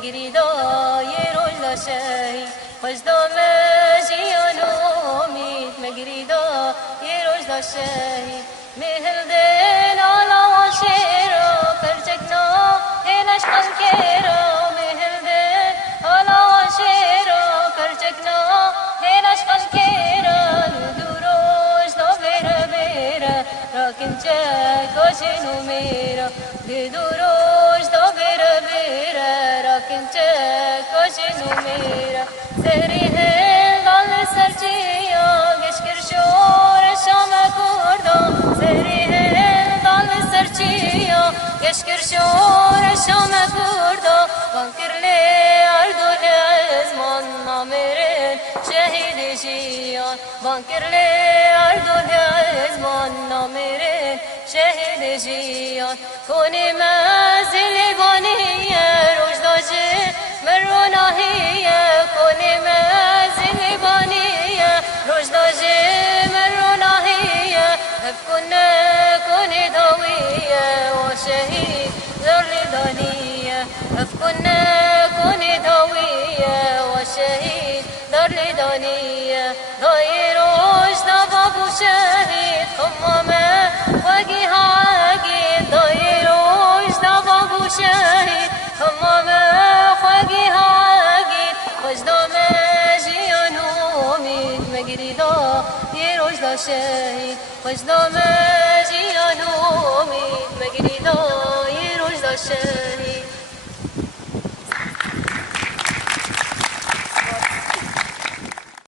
مگریدا یه روز داشتی خوشدام جیان امید مگریدا یه روز داشتی مهل دل آلا و شیرا پرچکنا هلش قلکیرا مهل دل آلا و شیرا پرچکنا هلش قلکیرا ندوروش دو بیره بیره راکن چکاشنو میرا ندوروش دو بیره بیره راکن چکاشنو میرا زهری هل دال سرچیا گشکر شور شام کردم زهری هل دال سرچیا گشکر شور شام کردم بانکر لی اردو ازمان نامرین شهید جیان بانکر لی اردو ازمان نامرین شهید جیان کنی مزیل بانیه روشداجی مروناهیه کنی مزیل بانیه روشداجی مروناهیه هف کنی دویه و شهید ذرلی دانیه هف کنی دویه و شهید ذرلی دانیه دای روش نبابو شهید خمامه وگی هاگی دای روش نبابو شهید خمامه وگی هاگی خوشدام جیان امید مگریدا یه روز داشتی خوشدام جیان امید مگریدا یه روز داشتی